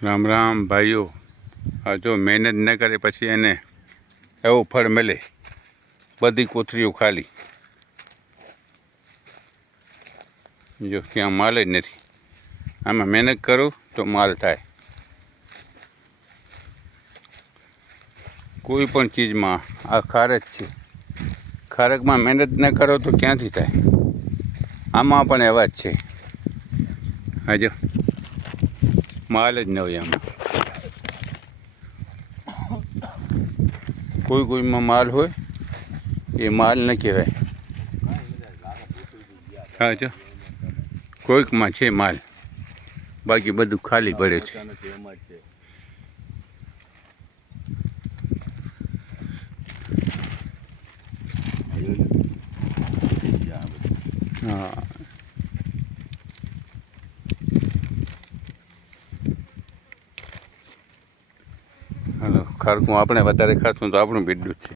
રામ રામ ભાઈઓ। આ જો મહેનત ન કરે પછી એને એવું ફળ મળે, બધી કોથળીઓ ખાલી। જો ત્યાં માલ જ નથી। આમાં મહેનત કરું તો માલ થાય। કોઈ પણ ચીજમાં આ ખારક છે, ખારકમાં મહેનત ન કરો તો ક્યાંથી થાય? આમાં પણ એવા જ છે। હા જો માલ જ ન હોય આમાં। કોઈમાં માલ હોય એ માલ ન કહેવાય। હા જો કોઈકમાં છે માલ, બાકી બધું ખાલી પડે છે। હા હાલો, ખારકું આપણે વધારે ખાતું તો આપણું બીડું છે।